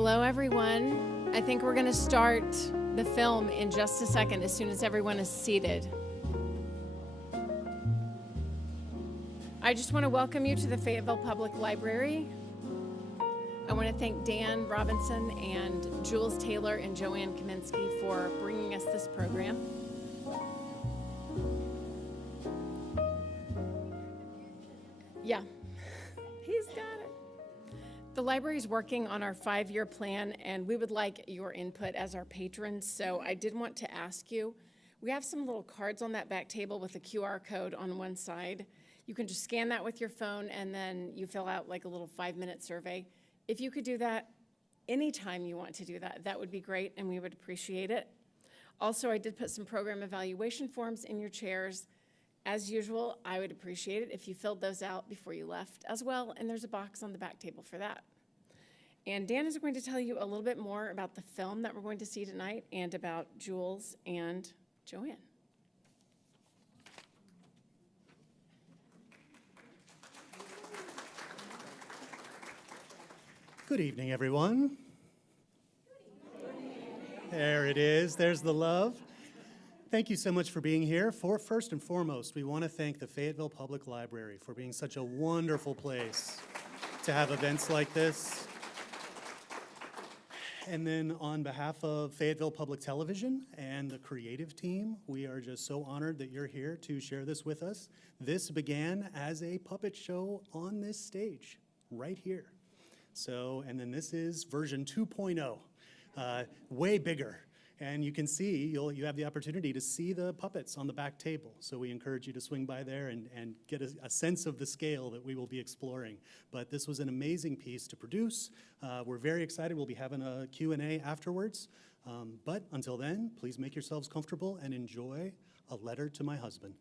Hello, everyone. I think we're going to start the film in just a second as soon as everyone is seated. I just want to welcome you to the Fayetteville Public Library. I want to thank Dan Robinson and Jules Taylor and Jo Ann Kaminsky for bringing us this program. Yeah, he's got it. The library is working on our 5-year plan, and we would like your input as our patrons. So I did want to ask you, we have some little cards on that back table with a QR code on one side. You can just scan that with your phone, and then you fill out like a little 5-minute survey. If you could do that anytime you want to do that, that would be great, and we would appreciate it. Also, I did put some program evaluation forms in your chairs. As usual, I would appreciate it if you filled those out before you left as well, and there's a box on the back table for that. And Dan is going to tell you a little bit more about the film that we're going to see tonight and about Jules and Jo Ann. Good evening, everyone. There it is. There's the love. Thank you so much for being here. First and foremost, we want to thank the Fayetteville Public Library for being such a wonderful place to have events like this. And then on behalf of Fayetteville Public Television and the creative team, we are just so honored that you're here to share this with us. This began as a puppet show on this stage, right here. So, and then this is version 2.0, way bigger. And you can see, you have the opportunity to see the puppets on the back table. So we encourage you to swing by there and get a sense of the scale that we will be exploring. But this was an amazing piece to produce. We're very excited. We'll be having a Q&A afterwards. But until then, please make yourselves comfortable and enjoy A Letter to My Husband.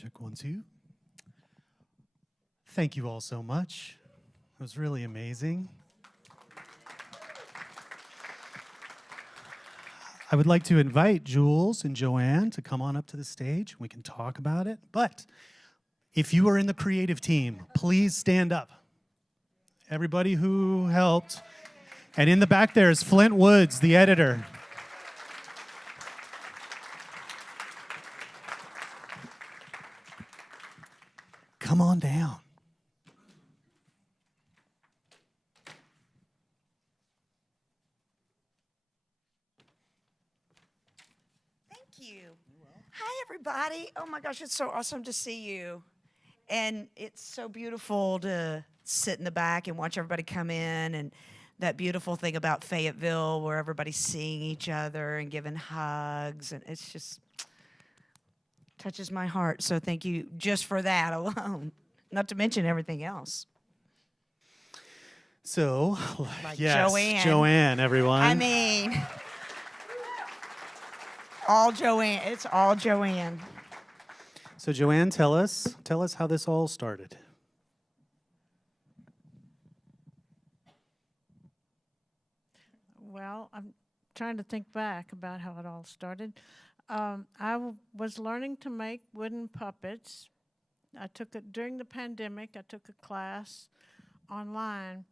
Check 1, 2. Thank you all so much. It was really amazing. I would like to invite Jules and Jo Ann to come on up to the stage. We can talk about it. But if you are in the creative team, please stand up. Everybody who helped. And in the back there is Flint Woods, the editor. Come on down. Thank you. Hi, everybody. Oh my gosh, it's so awesome to see you. And it's so beautiful to sit in the back and watch everybody come in, and that beautiful thing about Fayetteville where everybody's seeing each other and giving hugs, and it's just touches my heart. So thank you just for that alone, not to mention everything else. So, Like yes, Jo Ann. Jo Ann, everyone. I mean, all Jo Ann. It's all Jo Ann. So Jo Ann, tell us how this all started. Well, I'm trying to think back about how it all started. Was learning to make wooden puppets. I took it during the pandemic. I took a class online.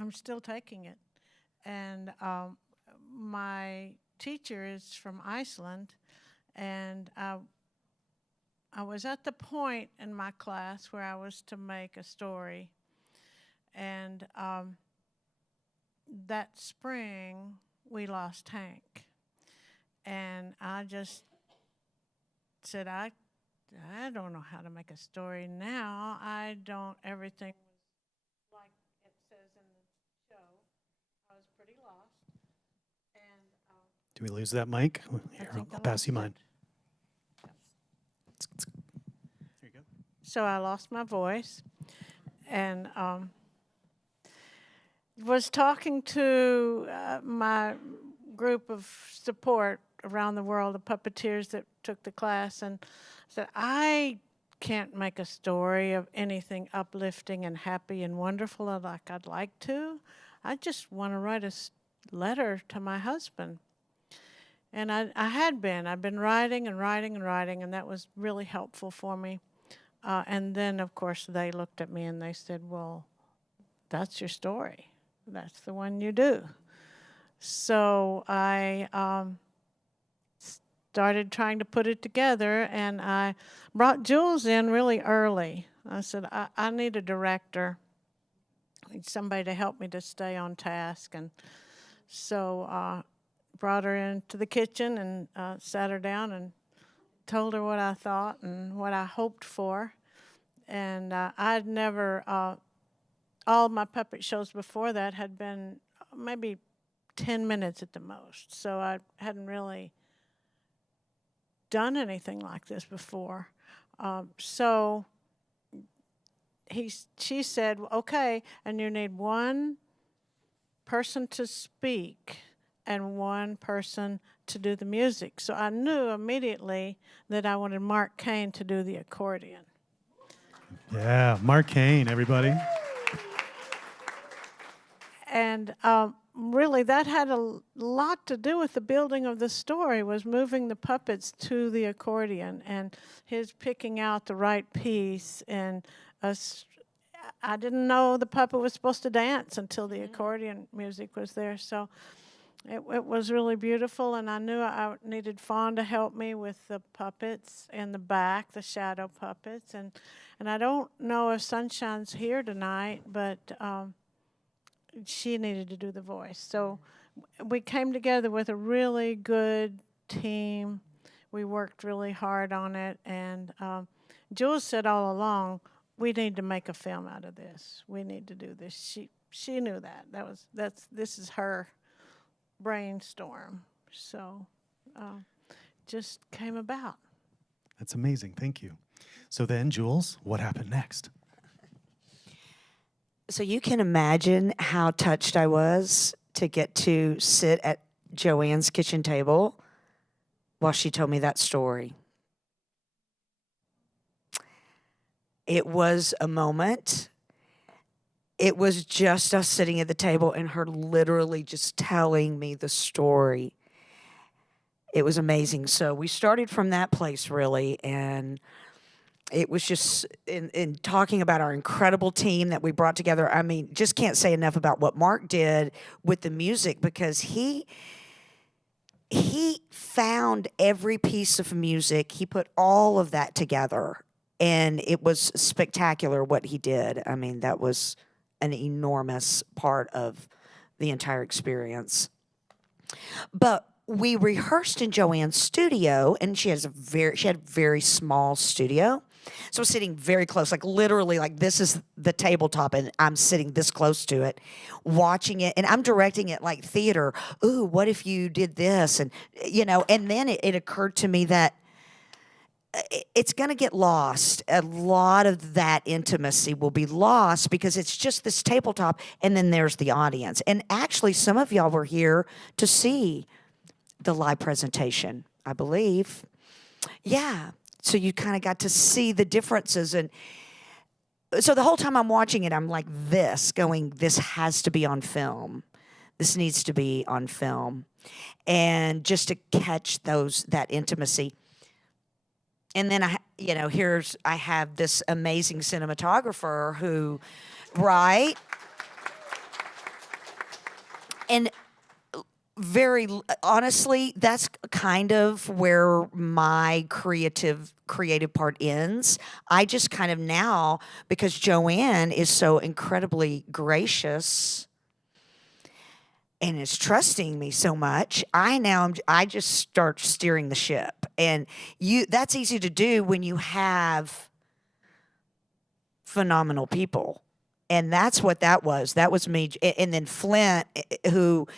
I'm still taking it. And my teacher is from Iceland, and I was at the point in my class where I was to make a story. And that spring, we lost Hank. And I just said, I don't know how to make a story now. I don't, everything was like it says in the show. I was pretty lost. And Do we lose that mic? Here, think I'll I pass you lost mine. it. There you go. So I lost my voice, and was talking to my group of support around the world, the puppeteers that took the class, and said, I can't make a story of anything uplifting and happy and wonderful like I'd like to. I just want to write a letter to my husband. And I've been writing and writing and writing, and that was really helpful for me. And then, of course, they looked at me and they said, well, that's your story. That's the one you do. So I started trying to put it together, and I brought Jules in really early. I said, I need a director. I need somebody to help me to stay on task. And so brought her into the kitchen and sat her down and told her what I thought and what I hoped for. And I'd never, all my puppet shows before that had been maybe 10 minutes at the most. So I hadn't really done anything like this before. So she said, okay, and you need one person to speak and one person to do the music. So I knew immediately that I wanted Mark Kane to do the accordion. Yeah, Mark Kane, everybody. And really, that had a lot to do with the building of the story, was moving the puppets to the accordion and his picking out the right piece. And I didn't know the puppet was supposed to dance until the accordion music was there. So it was really beautiful, and I knew I needed Fawn to help me with the puppets in the back, the shadow puppets. And I don't know if Sunshine's here tonight, but she needed to do the voice. So we came together with a really good team. We worked really hard on it, and Jules said all along, we need to make a film out of this. We need to do this. She knew that. This is her brainstorm. So just came about. That's amazing. Thank you. So then, Jules, what happened next? So you can imagine how touched I was to get to sit at Jo Ann's kitchen table while she told me that story. It was a moment. It was just us sitting at the table and her literally just telling me the story. It was amazing. So we started from that place, really, and it was just in talking about our incredible team that we brought together. I mean, just can't say enough about what Mark did with the music, because he found every piece of music. He put all of that together, and it was spectacular what he did. I mean, that was an enormous part of the entire experience. But we rehearsed in Jo Ann's studio, and she had a very small studio. So I was sitting very close, like literally, like this is the tabletop, and I'm sitting this close to it, watching it, and I'm directing it like theater. Ooh, what if you did this? And, and then it occurred to me that it's going to get lost. A lot of that intimacy will be lost because it's just this tabletop, and then there's the audience. And actually, some of y'all were here to see the live presentation, I believe. Yeah. So you kind of got to see the differences. And so the whole time I'm watching it, I'm like this has to be on film. This needs to be on film. And just to catch that intimacy. And then I have this amazing cinematographer who, right? And very honestly, that's kind of where my creative part ends. I just kind of now, because Jo Ann is so incredibly gracious and is trusting me so much, I just start steering the ship. And that's easy to do when you have phenomenal people. And that's what that was. That was me. And then Flint, who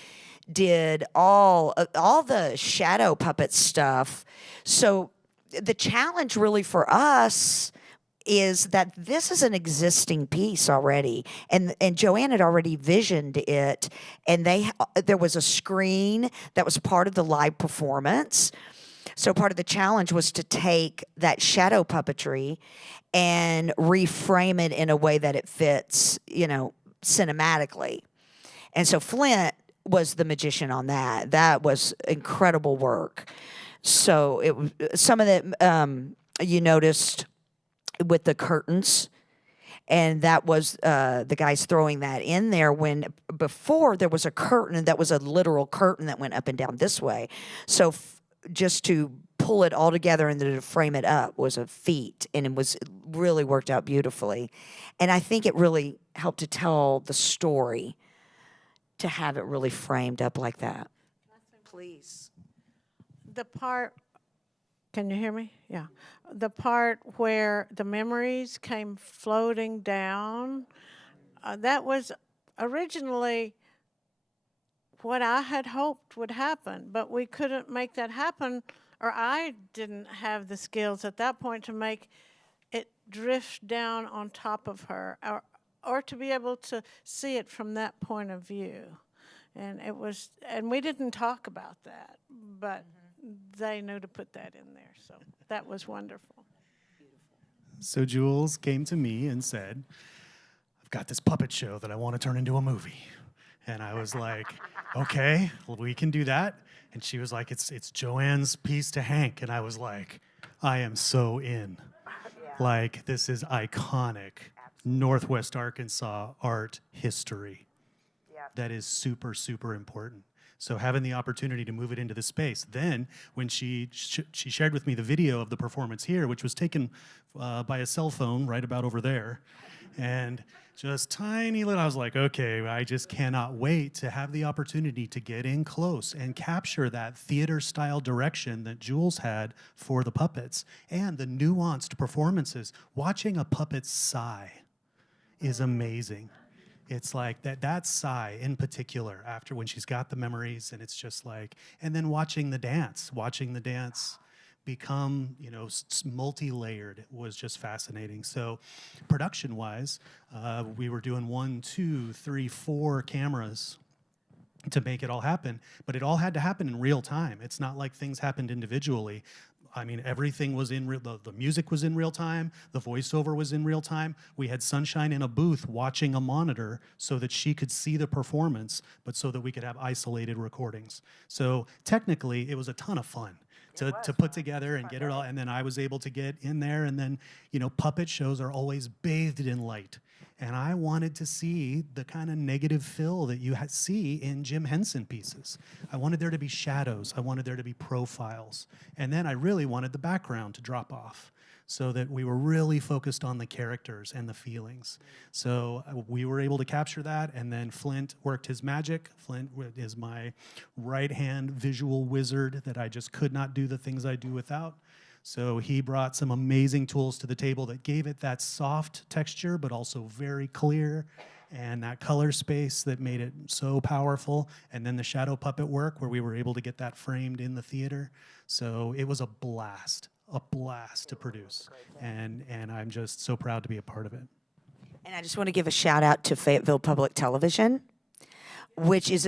did all the shadow puppet stuff. So the challenge really for us is that this is an existing piece already, and Jo Ann had already visioned it, and there was a screen that was part of the live performance. So part of the challenge was to take that shadow puppetry and reframe it in a way that it fits, cinematically. And so Flint was the magician on that. That was incredible work. So it was some of the you noticed with the curtains, and that was the guys throwing that in there when before there was a curtain that was a literal curtain that went up and down this way. So just to pull it all together and to frame it up was a feat, and it really worked out beautifully. And I think it really helped to tell the story, to have it really framed up like that. Please. The part, can you hear me? Yeah. The part where the memories came floating down, that was originally what I had hoped would happen, but we couldn't make that happen, or I didn't have the skills at that point to make it drift down on top of her, or to be able to see it from that point of view. And we didn't talk about that, but they knew to put that in there. So that was wonderful. So Jules came to me and said, I've got this puppet show that I want to turn into a movie. And I was like, okay, well, we can do that. And she was like, it's Jo Ann's piece to Hank. And I was like, I am so in. Like, this is iconic Northwest Arkansas art history. That is super, super important. So having the opportunity to move it into the space. Then when she shared with me the video of the performance here, which was taken by a cell phone right about over there, and just tiny little, I was like, okay, I just cannot wait to have the opportunity to get in close and capture that theater-style direction that Jules had for the puppets and the nuanced performances. Watching a puppet sigh is amazing. It's like that sigh in particular after when she's got the memories, and it's just like, and then watching the dance become, multi-layered was just fascinating. So production-wise, we were doing 1, 2, 3, 4 cameras to make it all happen, but it all had to happen in real time. It's not like things happened individually. I mean, everything was in real, the music was in real time, the voiceover was in real time. We had Sunshine in a booth watching a monitor so that she could see the performance, but so that we could have isolated recordings. So technically, it was a ton of fun to put together and get it all. And then I was able to get in there, and then, you know, puppet shows are always bathed in light. And I wanted to see the kind of negative fill that you see in Jim Henson pieces. I wanted there to be shadows. I wanted there to be profiles. And then I really wanted the background to drop off so that we were really focused on the characters and the feelings. So we were able to capture that, and then Flint worked his magic. Flint is my right-hand visual wizard that I just could not do the things I do without. So he brought some amazing tools to the table that gave it that soft texture, but also very clear, and that color space that made it so powerful. And then the shadow puppet work, where we were able to get that framed in the theater. So it was a blast to produce. And I'm just so proud to be a part of it. And I just want to give a shout out to Fayetteville Public Television, which is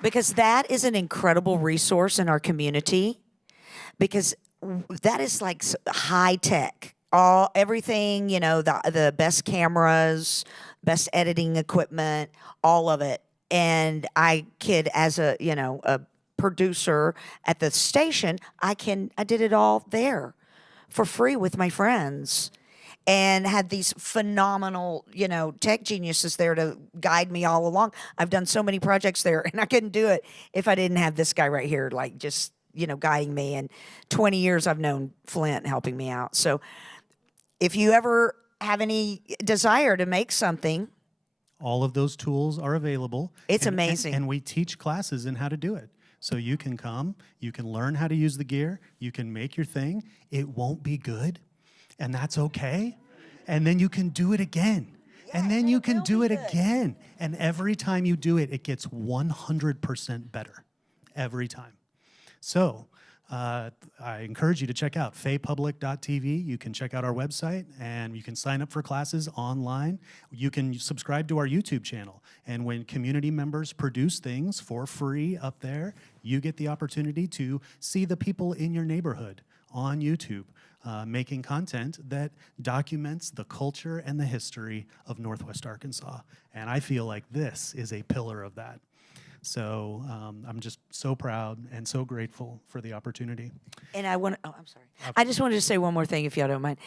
because that is an incredible resource in our community, because that is like high tech. Everything, you know, the best cameras, best editing equipment, all of it. And I could, as a producer at the station, I did it all there for free with my friends, and had these phenomenal, tech geniuses there to guide me all along. I've done so many projects there, and I couldn't do it if I didn't have this guy right here, like just, guiding me. And 20 years I've known Flint helping me out. So if you ever have any desire to make something, all of those tools are available. It's amazing. And we teach classes in how to do it. So you can come, you can learn how to use the gear, you can make your thing. It won't be good, and that's okay. And then you can do it again. And then you can do it again. And every time you do it, it gets 100% better. Every time. So I encourage you to check out faypublic.tv. You can check out our website, and you can sign up for classes online. You can subscribe to our YouTube channel. And when community members produce things for free up there, you get the opportunity to see the people in your neighborhood on YouTube making content that documents the culture and the history of Northwest Arkansas. And I feel like this is a pillar of that. So I'm just so proud and so grateful for the opportunity. And I'm sorry. I just wanted to say one more thing, if y'all don't mind.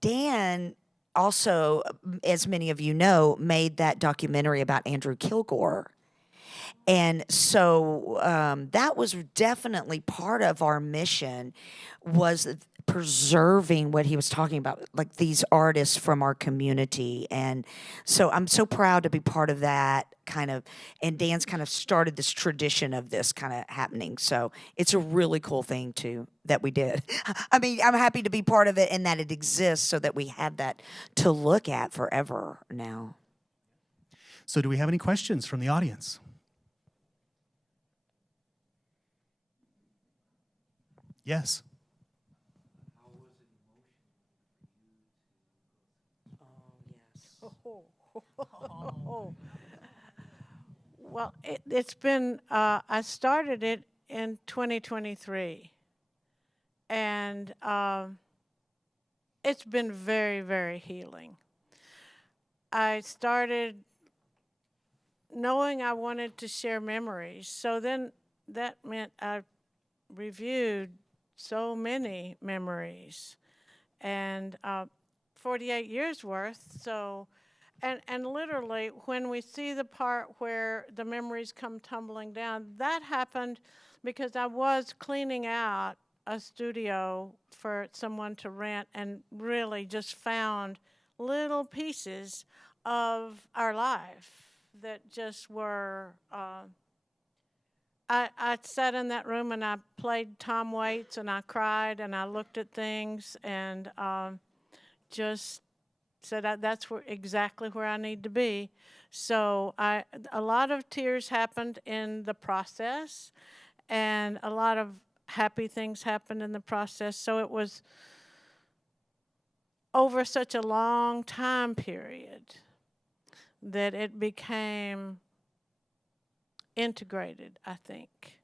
Dan also, as many of you know, made that documentary about Andrew Kilgore. And so that was definitely part of our mission, was preserving what he was talking about, like these artists from our community. And so I'm so proud to be part of that kind of, and Dan's kind of started this tradition of this kind of happening. So it's a really cool thing too that we did. I mean, I'm happy to be part of it and that it exists so that we have that to look at forever now. So do we have any questions from the audience? Yes. Well, it's been, I started it in 2023, and it's been very, very healing. I started knowing I wanted to share memories, so then that meant I reviewed so many memories, and 48 years worth, so... And literally, when we see the part where the memories come tumbling down, that happened because I was cleaning out a studio for someone to rent, and really just found little pieces of our life that just were... I sat in that room and I played Tom Waits, and I cried, and I looked at things, and just... said that's exactly where I need to be. So a lot of tears happened in the process, and a lot of happy things happened in the process. So it was over such a long time period that it became integrated, I think.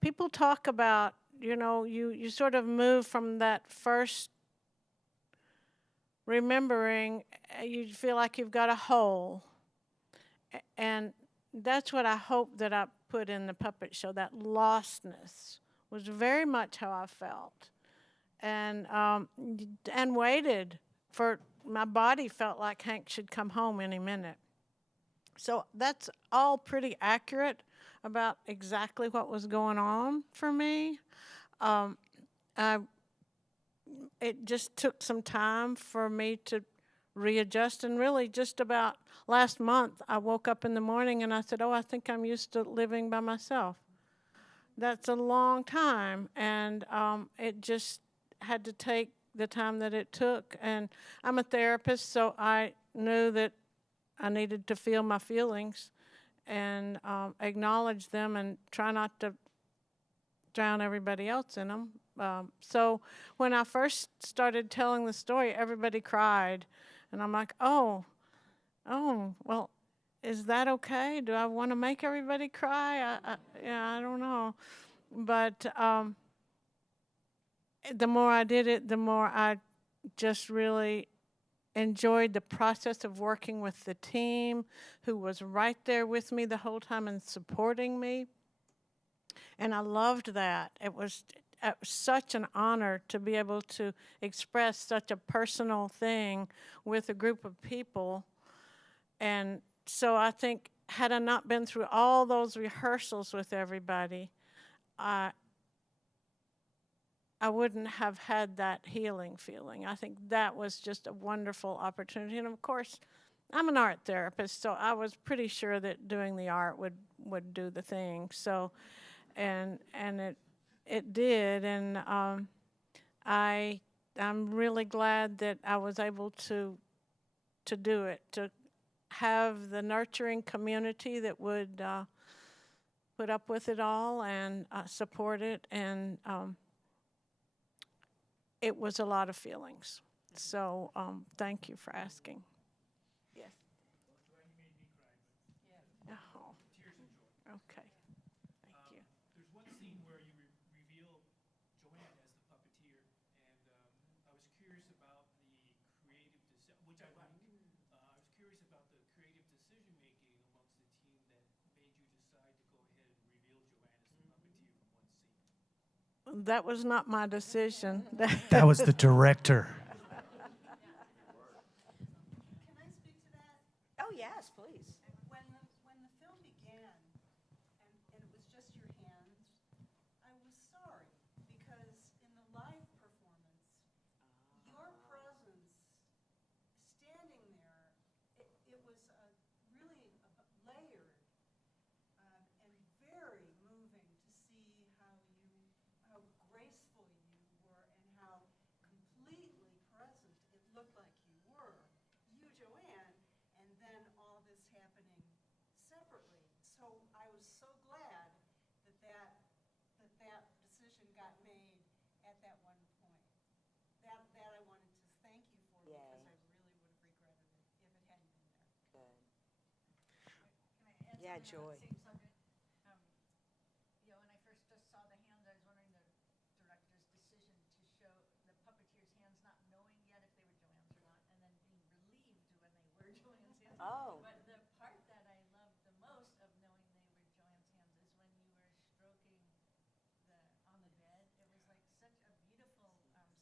People talk about, you sort of move from that first remembering, you feel like you've got a hole. And that's what I hope that I put in the puppet show. That lostness was very much how I felt. And waited for, my body felt like Hank should come home any minute. So that's all pretty accurate about exactly what was going on for me. It just took some time for me to readjust, and really just about last month I woke up in the morning and I said, oh, I think I'm used to living by myself. That's a long time, and it just had to take the time that it took. And I'm a therapist, so I knew that I needed to feel my feelings and acknowledge them and try not to drown everybody else in them. So when I first started telling the story, everybody cried. And I'm like, oh, well, is that okay? Do I want to make everybody cry? I don't know. But the more I did it, the more I just really enjoyed the process of working with the team who was right there with me the whole time and supporting me. And I loved that. It was such an honor to be able to express such a personal thing with a group of people. And so I think, had I not been through all those rehearsals with everybody, I wouldn't have had that healing feeling. I think that was just a wonderful opportunity. And of course, I'm an art therapist, so I was pretty sure that doing the art would do the thing. So, and it did, and I'm really glad that I was able to do it, to have the nurturing community that would put up with it all and support it, and it was a lot of feelings. So thank you for asking. Yes. Oh. Okay. Thank you. There's one scene where you reveal Jo Ann as the puppeteer, and I was curious about the creative which I like. I was curious about the creative decision making amongst the team that made you decide to go ahead and reveal Jo Ann as the puppeteer from one scene. That was not my decision. That was the director. Can I speak to that? Oh, yes, please. When the film began, and it was just your hands, I was sorry, because in the live performance, your presence, standing there, it was really layered and very moving to see how graceful you were and how completely present it looked like you were. You, Jo Ann, and then all this happening separately. So I was so glad that decision got made at that one point. That I wanted to thank you for, because I really would have regretted it if it hadn't been there. Good. Yeah, Joy. Same subject. When I first just saw the hands, I was wondering the director's decision to show the puppeteer's hands, not knowing yet if they were Jo Ann's or not, and then being relieved when they were Jo Ann's hands. Oh. But the part that I loved the most of knowing they were Jo Ann's hands is when you were stroking on the bed. It was like such a beautiful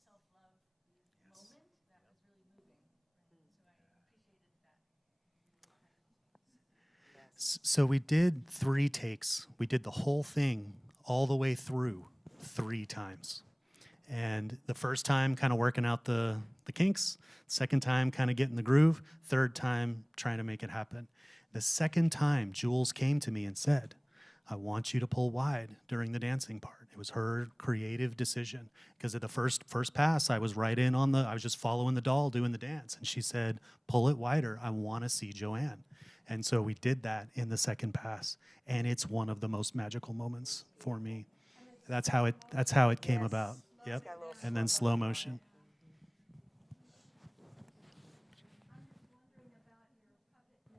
self-love moment that was really moving. Right? So I appreciated that. So we did 3 takes. We did the whole thing all the way through 3 times. And the first time kind of working out the kinks, second time kind of getting the groove, third time trying to make it happen. The second time, Jules came to me and said, I want you to pull wide during the dancing part. It was her creative decision, because at the first pass, I was right in on I was just following the doll doing the dance. And she said, pull it wider. I want to see Jo Ann. And so we did that in the second pass, and it's one of the most magical moments for me. That's how it came about. Yep. And then slow motion. I'm just wondering about your puppet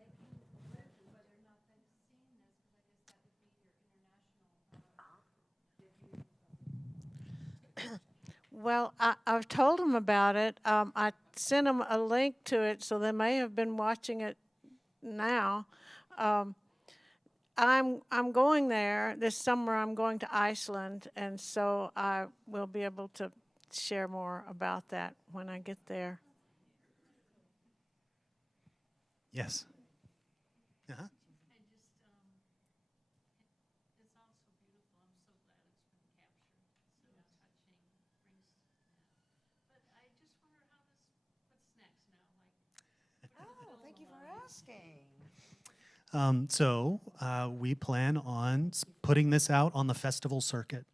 Well, I've told them about it. I sent them a link to it, so they may have been watching it now. Um, I'm going there this summer. I'm going to Iceland, and so I will be able to share more about that when I get there. Yes. Uh-huh. I just, it's all so beautiful. I'm so glad it's been captured. So touching, brings, but I just wonder what's next now? Like, Oh, thank you for asking. We plan on putting this out on the festival circuit.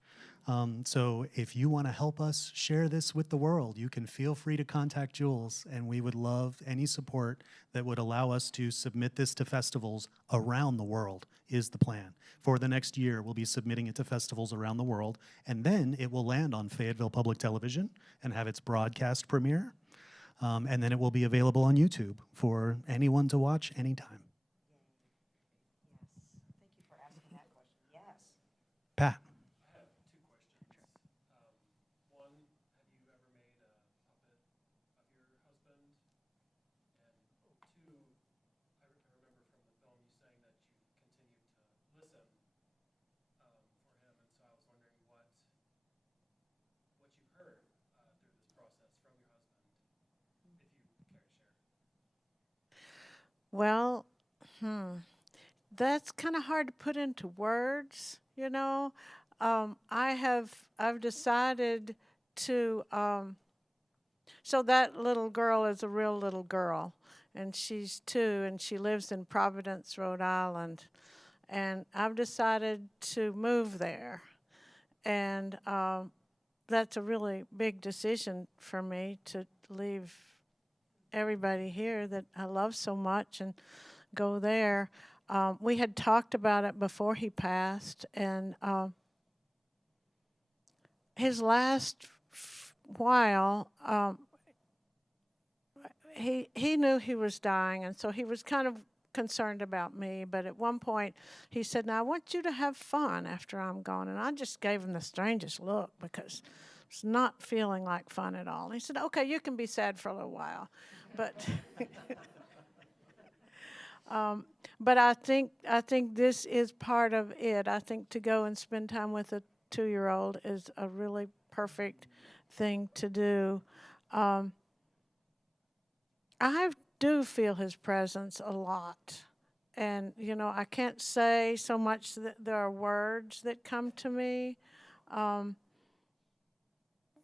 So if you want to help us share this with the world, you can feel free to contact Jules, and we would love any support that would allow us to submit this to festivals around the world is the plan. For the next year, we'll be submitting it to festivals around the world, and then it will land on Fayetteville Public Television and have its broadcast premiere. And then it will be available on YouTube for anyone to watch anytime. Yes. Thank you for asking that question. Yes. Pat. I have two questions. One, have you ever made a puppet of your husband? And two, I remember from the film you saying that you continued to listen for him, and so I was wondering what you've heard through this process from your husband, if you care to share. Well, that's kind of hard to put into words, you know. I've decided to, so that little girl is a real little girl, and she's 2, and she lives in Providence, Rhode Island, and I've decided to move there, and that's a really big decision for me to leave everybody here that I love so much and go there. We had talked about it before he passed, and his last while, he knew he was dying, and so he was kind of concerned about me. But at one point, he said, "Now I want you to have fun after I'm gone." And I just gave him the strangest look because it's not feeling like fun at all. And he said, "Okay, you can be sad for a little while," but. But I think this is part of it. I think to go and spend time with a 2-year-old is a really perfect thing to do. I do feel his presence a lot. And, you know, I can't say so much that there are words that come to me. I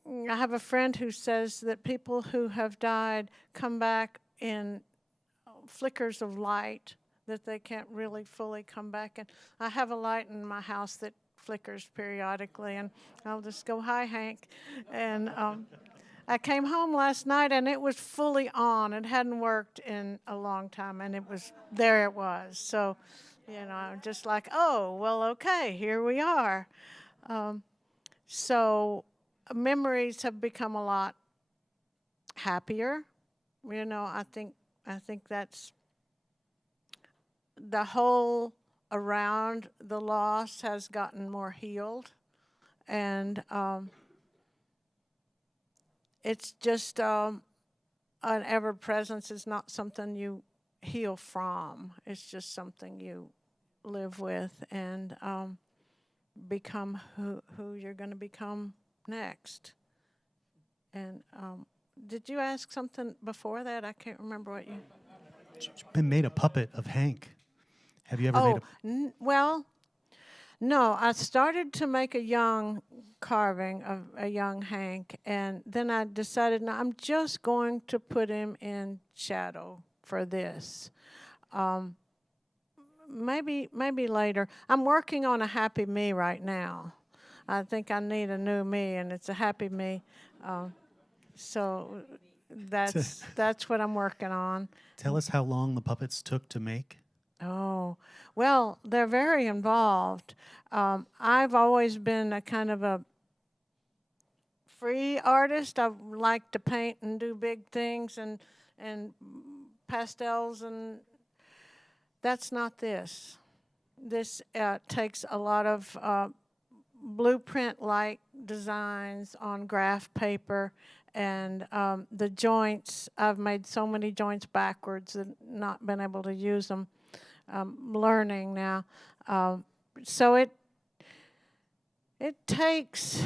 have a friend who says that people who have died come back in flickers of light, that they can't really fully come back. And I have a light in my house that flickers periodically, and I'll just go, "Hi, Hank." And I came home last night, and it was fully on. It hadn't worked in a long time, and there it was. So, you know, I'm just like, oh, well, okay, here we are. So memories have become a lot happier. You know, I think that's the whole around the loss has gotten more healed, and it's just an ever presence is not something you heal from. It's just something you live with and become who you're going to become next. And did you ask something before that? I can't remember what you. You've been made a puppet of Hank. Have you ever made a... Well, no. I started to make a young carving of a young Hank, and then I decided, no, I'm just going to put him in shadow for this. Maybe later. I'm working on a happy me right now. I think I need a new me, and it's a happy me. So that's what I'm working on. Tell us how long the puppets took to make. Oh, well, they're very involved. I've always been a kind of a free artist. I like to paint and do big things and pastels, and that's not this. This takes a lot of blueprint-like designs on graph paper, and the joints, I've made so many joints backwards and not been able to use them. Learning now. So it takes,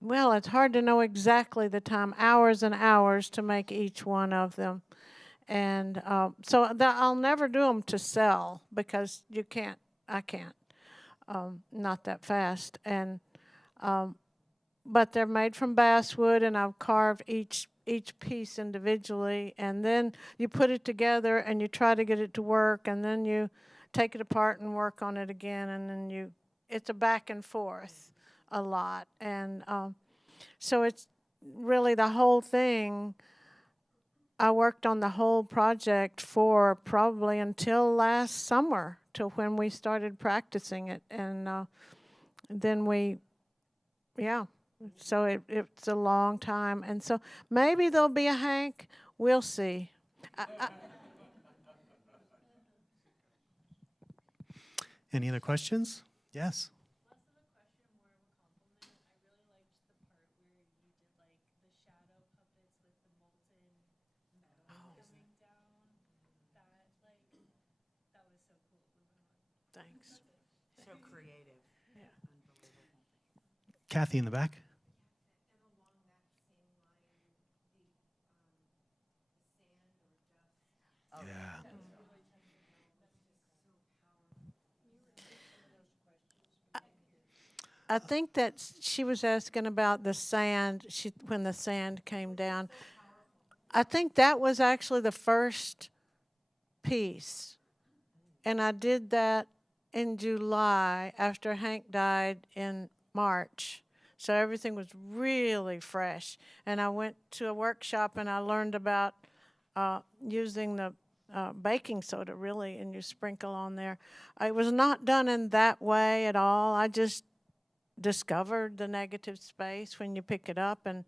well, it's hard to know exactly the time, hours and hours to make each one of them. And so I'll never do them to sell because I can't, not that fast. And but they're made from basswood, and I've carved each piece individually, and then you put it together and you try to get it to work, and then you take it apart and work on it again, and then it's a back and forth a lot. And so it's really the whole thing. I worked on the whole project for probably until last summer, till when we started practicing it. And then so it's a long time. And so maybe there'll be a Hank. We'll see. Any other questions? Yes. Less of a question, more of a compliment. I really liked the part where you did like the shadow puppets with the molten metal coming down. That was so cool. Moving on. Thanks. So creative. Kathy in the back. Yeah. I think that she was asking about the sand, when the sand came down. I think that was actually the first piece. And I did that in July after Hank died in March. So everything was really fresh. And I went to a workshop and I learned about using the baking soda, really, and you sprinkle on there. It was not done in that way at all. I just discovered the negative space when you pick it up, and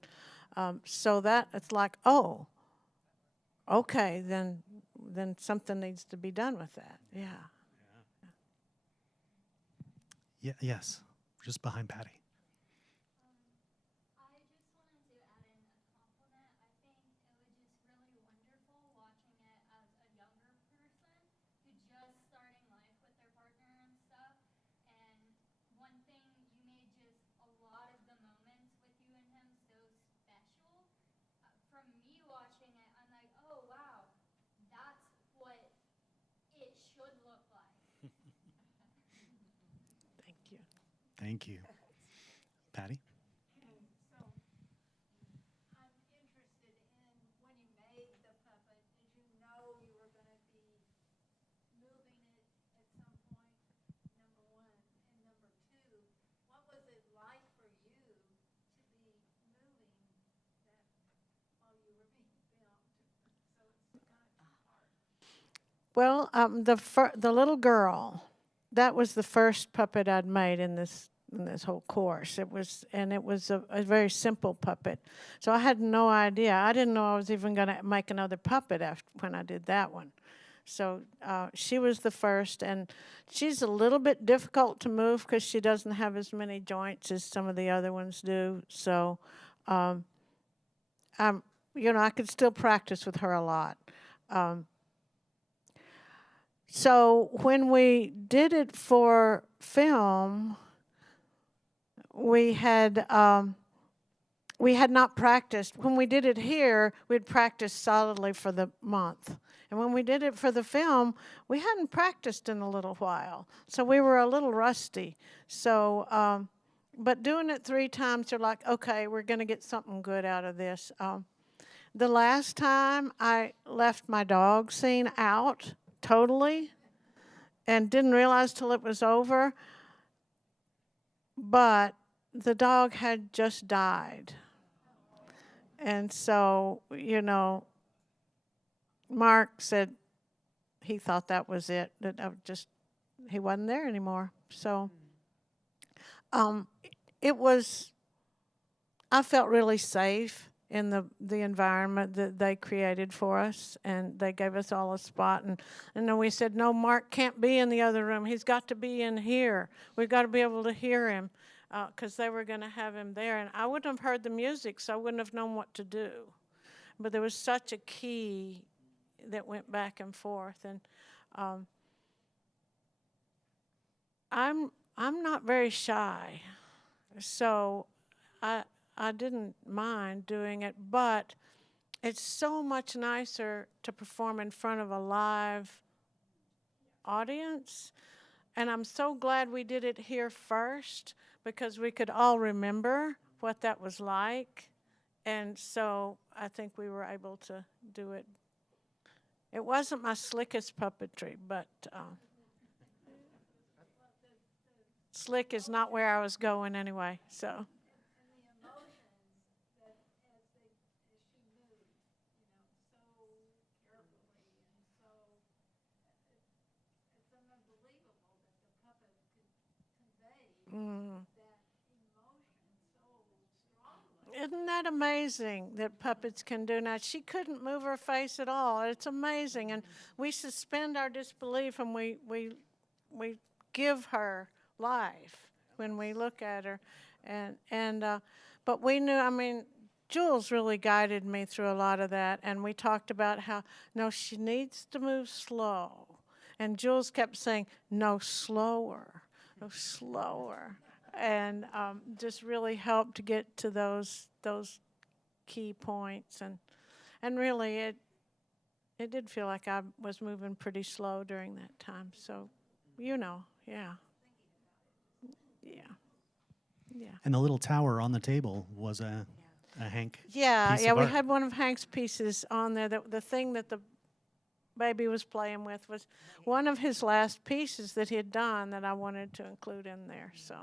so that it's like, oh, okay, then something needs to be done with that. Yeah. Yeah. Yes. Just behind Patty. I just wanted to add in a compliment. I think it was just really wonderful watching it as a younger person who just starting life with their partner and stuff. And one thing, you made just a lot of the moments with you and him so special. From me watching it, I'm like, oh wow, that's what it should look like. Thank you. Thank you. Patty? So, I'm interested in when you made the puppet, did you know you were going to be moving it at some point? Number one. And number two, what was it like for you to be moving that while you were being filmed? So it's kind of two-part. Well, the little girl, that was the first puppet I'd made in this whole course. It was a very simple puppet. So I had no idea. I didn't know I was even going to make another puppet when I did that one. So she was the first, and she's a little bit difficult to move because she doesn't have as many joints as some of the other ones do. So, I could still practice with her a lot. So when we did it for film, we had not practiced. When we did it here, we'd practiced solidly for the month. And when we did it for the film, we hadn't practiced in a little while. So we were a little rusty. So, but doing it 3 times, you're like, okay, we're going to get something good out of this. The last time I left my dog scene out totally and didn't realize till it was over, but the dog had just died. And so, Mark said he thought that was it, that he wasn't there anymore. So I felt really safe in the environment that they created for us, and they gave us all a spot. And then we said, no, Mark can't be in the other room. He's got to be in here. We've got to be able to hear him, because they were going to have him there. And I wouldn't have heard the music, so I wouldn't have known what to do. But there was such a key that went back and forth. And I'm not very shy, so I didn't mind doing it, but it's so much nicer to perform in front of a live audience. And I'm so glad we did it here first, because we could all remember what that was like. And so I think we were able to do it. It wasn't my slickest puppetry, but slick is not where I was going anyway, so. Isn't that amazing that puppets can do that? She couldn't move her face at all. It's amazing. And we suspend our disbelief, and we give her life when we look at her. But we knew, I mean, Jules really guided me through a lot of that. And we talked about how, no, she needs to move slow. And Jules kept saying, no, slower, no, slower. And just really helped to get to those key points. And really, it did feel like I was moving pretty slow during that time. So, yeah. Yeah. And the little tower on the table was a Hank piece Yeah, of we art. had one of Hank's pieces on there. The thing that the baby was playing with was one of his last pieces that he had done that I wanted to include in there. So,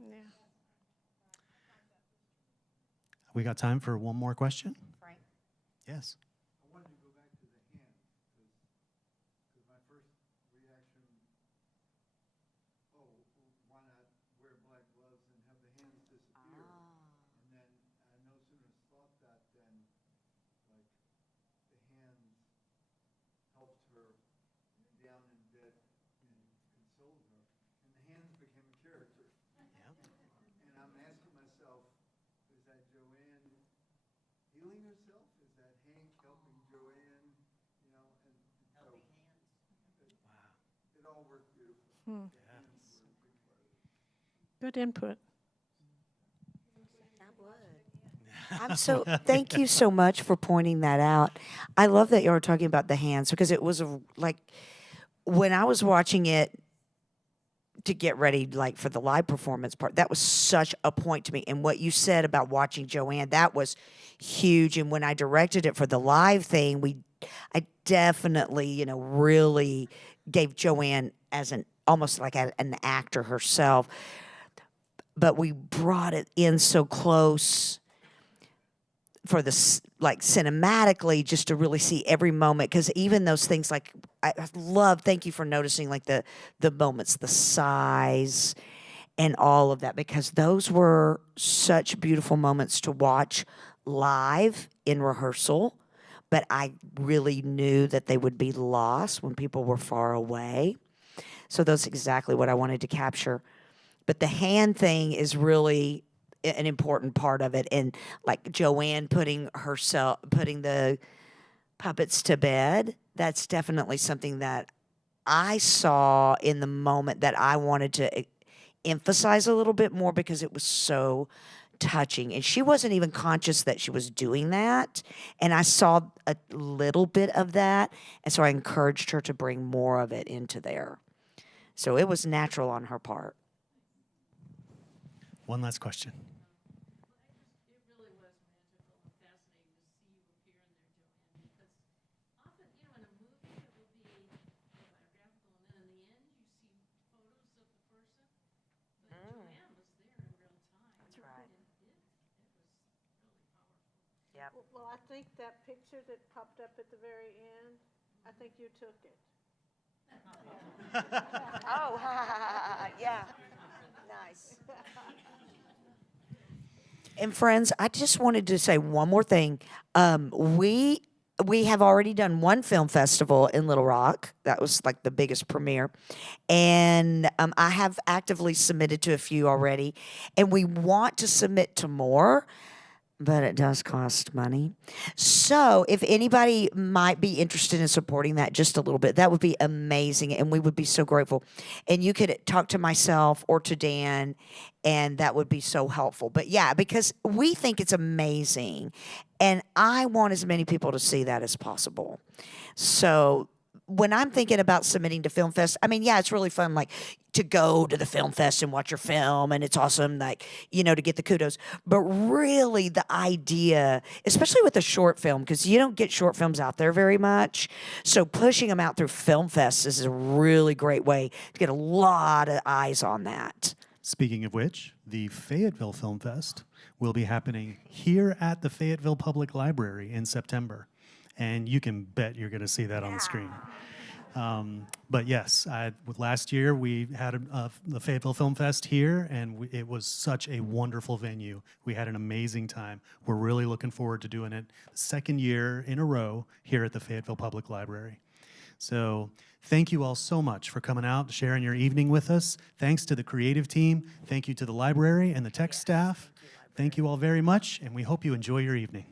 yeah. We got time for one more question? Frank? Yes. I wanted to go back to the hand, because my first reaction, why not wear black gloves and have the hands disappear? And then I no sooner thought that than, like, the hands helped her down in bed and consoled her, and the hands became a character. And I'm asking myself, is that Jo Ann healing herself? Is that Hank helping Jo Ann? You know, and so it all worked beautifully. The hands were a big part of it. Good input. Thank you so much for pointing that out. I love that you were talking about the hands, because it was like, when I was watching it to get ready, like for the live performance part, that was such a point to me. And what you said about watching Jo Ann, that was huge. And when I directed it for the live thing, I definitely, really gave Jo Ann as almost like an actor herself. But we brought it in so close for the, like, cinematically, just to really see every moment. Because even those things, like, I love, thank you for noticing, like, the moments, the size and all of that, because those were such beautiful moments to watch live in rehearsal. But I really knew that they would be lost when people were far away. So that's exactly what I wanted to capture. But the hand thing is really an important part of it. And like Jo Ann putting the puppets to bed, that's definitely something that I saw in the moment that I wanted to emphasize a little bit more, because it was so touching. And she wasn't even conscious that she was doing that. And I saw a little bit of that. And so I encouraged her to bring more of it into there. So it was natural on her part. One last question. It really was magical and fascinating to see you appear in there, Jo Ann, because often, in a movie, it will be biographical, and then in the end, you see photos of the person. But Jo Ann was there in real time. That's right. And it was really powerful. Yep. Well, I think that picture that popped up at the very end, I think you took it. Oh, yeah. Nice. And friends, I just wanted to say one more thing. We have already done one film festival in Little Rock. That was like the biggest premiere. And I have actively submitted to a few already. And we want to submit to more, but it does cost money. So if anybody might be interested in supporting that just a little bit, that would be amazing. And we would be so grateful. And you could talk to myself or to Dan, and that would be so helpful. But yeah, because we think it's amazing. And I want as many people to see that as possible. So when I'm thinking about submitting to Film Fest, I mean, yeah, it's really fun, like, to go to the Film Fest and watch your film, and it's awesome, like, you know, to get the kudos. But really, the idea, especially with a short film, because you don't get short films out there very much, so pushing them out through Film Fest is a really great way to get a lot of eyes on that. Speaking of which, the Fayetteville Film Fest will be happening here at the Fayetteville Public Library in September. And you can bet you're going to see that on the screen. But yes, last year we had the Fayetteville Film Fest here, and it was such a wonderful venue. We had an amazing time. We're really looking forward to doing it the second year in a row here at the Fayetteville Public Library. So thank you all so much for coming out, sharing your evening with us. Thanks to the creative team. Thank you to the library and the tech staff. Thank you all very much, and we hope you enjoy your evening.